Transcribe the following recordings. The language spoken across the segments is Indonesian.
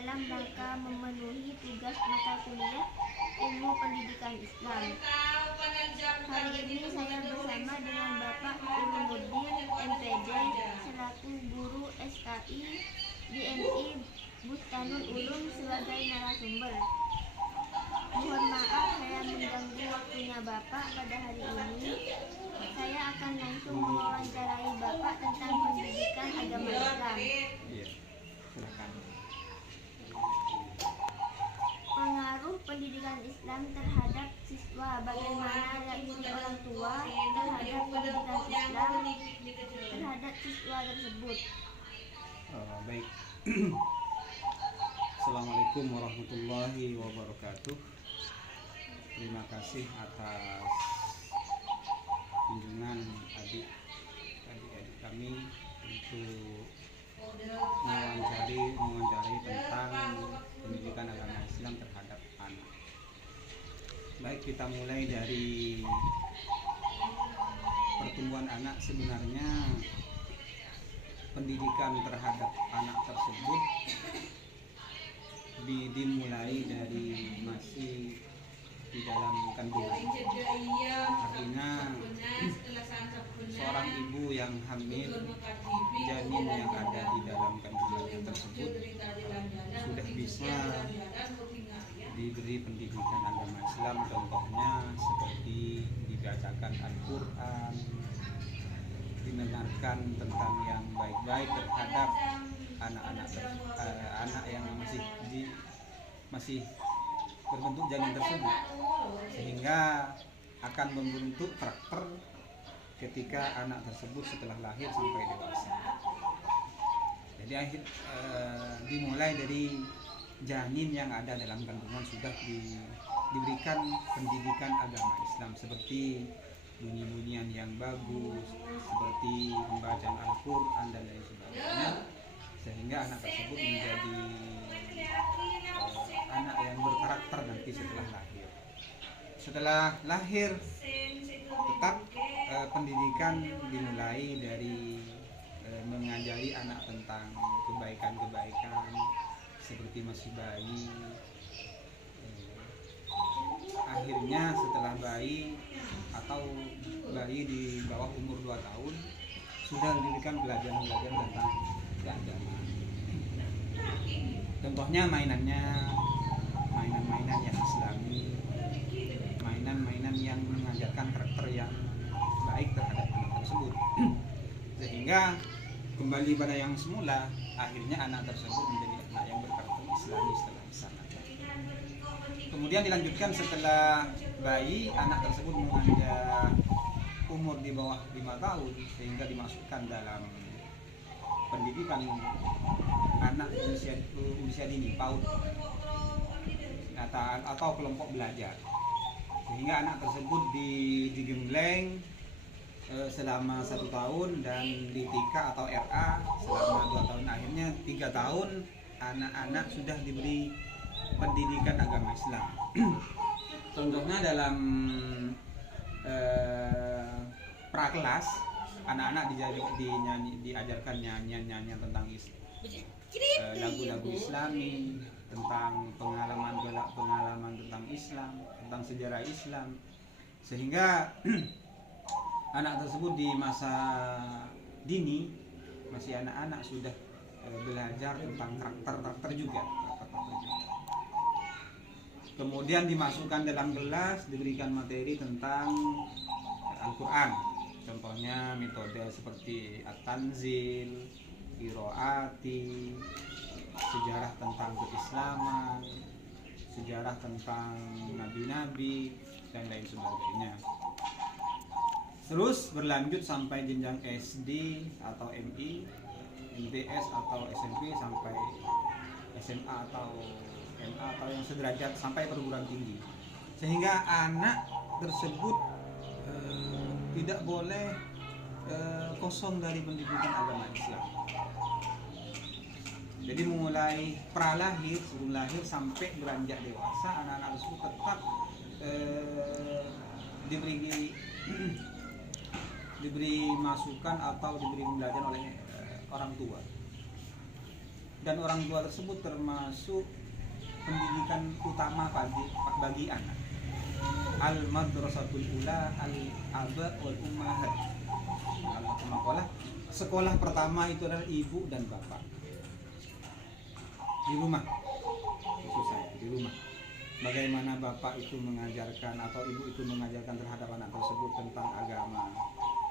dalam rangka memenuhi tugas mata kuliah Ilmu Pendidikan Islam. Hari ini saya bersama dengan Bapak Ulumuddin MPD selaku guru SKI DMI Bustanul Ulum sebagai narasumber. Mohon maaf saya mengganggu waktunya Bapak pada hari ini. Saya akan langsung mewawancarai Bapak tentang pendidikan agama Islam. Pengaruh pendidikan Islam terhadap siswa, bagaimana reaksi orang tua terhadap pendidikan Islam terhadap siswa tersebut. Baik. Assalamualaikum warahmatullahi wabarakatuh. Terima kasih atas kunjungan adik-adik kami untuk mewawancari tentang pendidikan agama Islam terhadap anak. Baik, kita mulai dari pertumbuhan anak. Sebenarnya pendidikan terhadap anak tersebut dimulai dari masih di dalam kandungan. Artinya seorang ibu yang hamil, janin yang ada di dalam kandungannya tersebut sudah bisa diberi pendidikan agama Islam. Contohnya seperti dibacakan Al-Quran, didengarkan tentang yang baik-baik terhadap anak yang masih berbentuk janin tersebut, sehingga akan membentuk karakter ketika anak tersebut setelah lahir sampai dewasa. Jadi dimulai dari janin yang ada dalam kandungan sudah diberikan pendidikan agama Islam seperti bunyi-bunyian yang bagus, seperti pembacaan Al-Quran dan lain sebagainya, sehingga anak tersebut menjadi anak yang berkarakter nanti setelah lahir. Setelah lahir tetap pendidikan dimulai dari mengajari anak tentang kebaikan-kebaikan seperti masih bayi. Akhirnya setelah bayi atau bayi di bawah umur 2 tahun sudah diberikan pelajaran-pelajaran tentang agama. Contohnya mainan yang islami, mainan yang mengajarkan karakter yang baik terhadap anak tersebut. Sehingga kembali pada yang semula, akhirnya anak tersebut menjadi anak yang berkarakter islami setelah di sana. Kemudian dilanjutkan setelah bayi, anak tersebut menginjak umur di bawah 5 tahun sehingga dimasukkan dalam pendidikan anak usia dini, PAUD atau kelompok belajar, sehingga anak tersebut digembleng selama 1 tahun dan di TK atau RA selama 2 tahun. Akhirnya 3 tahun anak-anak sudah diberi pendidikan agama Islam. Contohnya dalam prakelas, anak-anak diajarkan nyanyian tentang lagu-lagu Islami, tentang pengalaman tentang Islam, tentang sejarah Islam, sehingga anak tersebut di masa dini, masih anak-anak, sudah belajar tentang karakter juga. Kemudian dimasukkan dalam kelas, diberikan materi tentang Al-Quran. Contohnya metode seperti At-Tanzil, Qiraati, sejarah tentang keislaman, sejarah tentang nabi-nabi, dan lain sebagainya. Terus berlanjut sampai jenjang SD atau MI, MTS atau SMP, sampai SMA atau MA atau yang sederajat, sampai perguruan tinggi. Sehingga anak tersebut tidak boleh kosong dari pendidikan agama Islam. Jadi mulai pralahir, sebelum lahir sampai beranjak dewasa, anak-anak tersebut tetap diberi masukan atau diberi pembelajaran oleh orang tua. dan orang tua tersebut termasuk pendidikan utama bagi anak. Al-madrasatul ula al-aba wal ummahat. Sekolah pertama itu adalah ibu dan bapak. Di rumah. Itu saya, di rumah. Bagaimana bapak itu mengajarkan atau ibu itu mengajarkan terhadap anak tersebut tentang agama,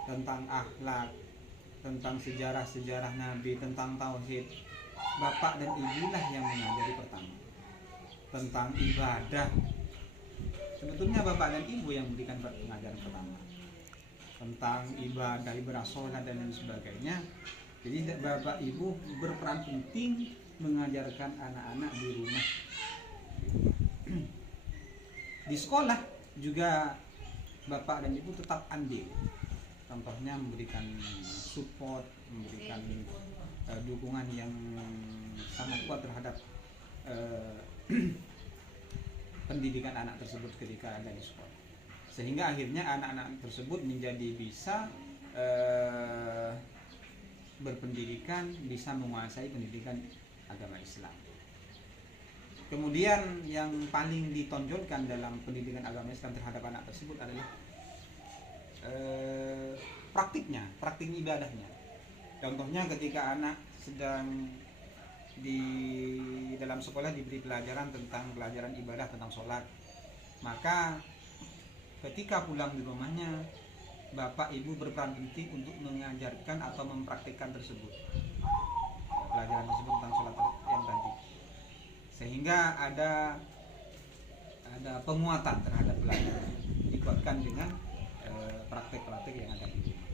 tentang akhlak, tentang sejarah-sejarah Nabi, tentang tauhid. Bapak dan ibulah yang mengajari pertama. Tentang ibadah. Sebetulnya bapak dan ibu yang memberikan pengajaran pertama. Tentang ibadah sholat dan lain sebagainya. Jadi bapak ibu berperan penting mengajarkan anak-anak di rumah. Di sekolah juga bapak dan ibu tetap andil. Contohnya memberikan support, memberikan dukungan yang sangat kuat terhadap pendidikan anak tersebut ketika ada di sekolah. Sehingga akhirnya anak-anak tersebut menjadi bisa berpendidikan, bisa menguasai pendidikan agama Islam. Kemudian yang paling ditonjolkan dalam pendidikan agama Islam terhadap anak tersebut adalah praktik ibadahnya. Contohnya ketika anak sedang di dalam sekolah diberi pelajaran tentang pelajaran ibadah tentang sholat, maka ketika pulang di rumahnya bapak ibu berperan penting untuk mengajarkan atau mempraktikkan tersebut, pelajaran tersebut tentang sholat yang tadi, sehingga ada penguatan terhadap pelajaran, dikuatkan dengan praktek-praktek yang ada di rumah.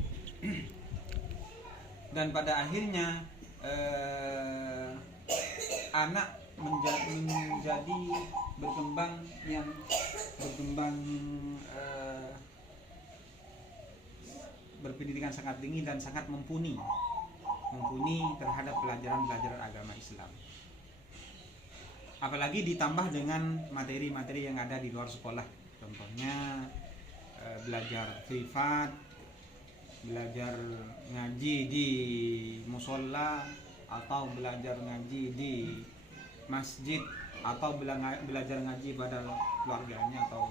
Dan pada akhirnya anak menjadi berkembang berpendidikan sangat tinggi dan sangat mumpuni terhadap pelajaran agama Islam. Apalagi ditambah dengan materi-materi yang ada di luar sekolah. Contohnya belajar privat, belajar ngaji di musola, atau belajar ngaji di masjid, atau belajar ngaji pada keluarganya atau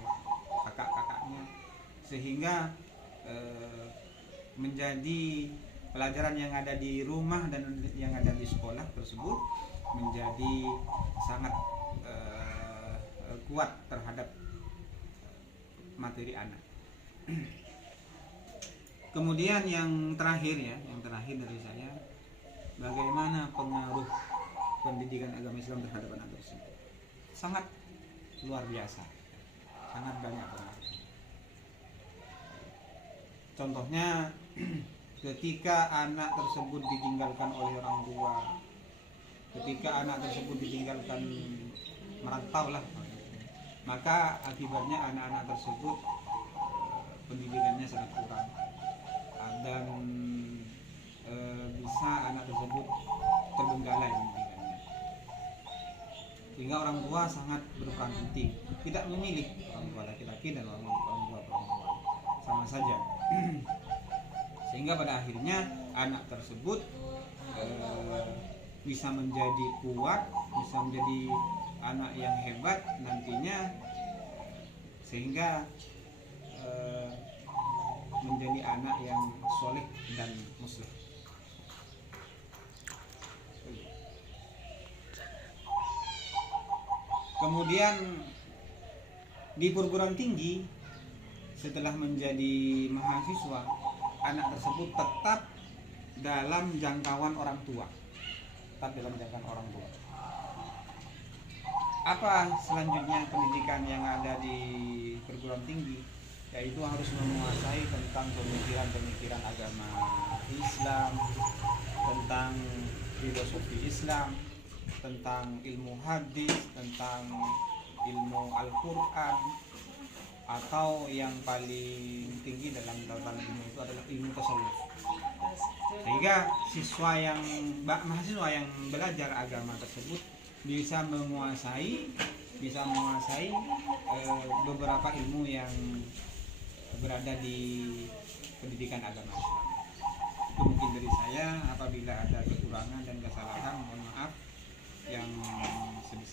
kakak-kakaknya, sehingga menjadi pelajaran yang ada di rumah dan yang ada di sekolah tersebut menjadi sangat kuat terhadap materi anak. Kemudian yang terakhir dari saya, bagaimana pengaruh pendidikan agama Islam terhadap anak tersebut? Sangat luar biasa, sangat banyak pengaruh. Contohnya ketika anak tersebut ditinggalkan oleh orang tua, ketika anak tersebut ditinggalkan merantau lah, maka akibatnya anak-anak tersebut pendidikannya sangat kurang, dan bisa anak tersebut terbengkalai pendidikannya, sehingga orang tua sangat berperan penting, tidak memilih orang tua laki-laki dan orang tua perempuan, sama saja. Sehingga pada akhirnya anak tersebut bisa menjadi kuat, bisa menjadi anak yang hebat nantinya, sehingga menjadi anak yang soleh dan muslim. Kemudian di perguruan tinggi, setelah menjadi mahasiswa, anak tersebut tetap dalam jangkauan orang tua. Apa selanjutnya pendidikan yang ada di perguruan tinggi? Yaitu harus menguasai tentang pemikiran-pemikiran agama Islam, tentang filosofi Islam, tentang ilmu hadis, tentang ilmu Al-Quran, atau yang paling tinggi dalam tatanan ilmu itu adalah ilmu tasawuf. Sehingga mahasiswa yang belajar agama tersebut bisa menguasai beberapa ilmu yang berada di pendidikan agama Islam. Itu mungkin dari saya. Apabila ada kekurangan dan kesalahan, mohon maaf.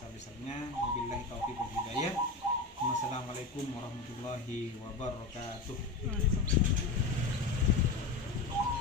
sebesar-besarnya. Wabillahi taufiq wal hidayah. Wassalamualaikum warahmatullahi wabarakatuh.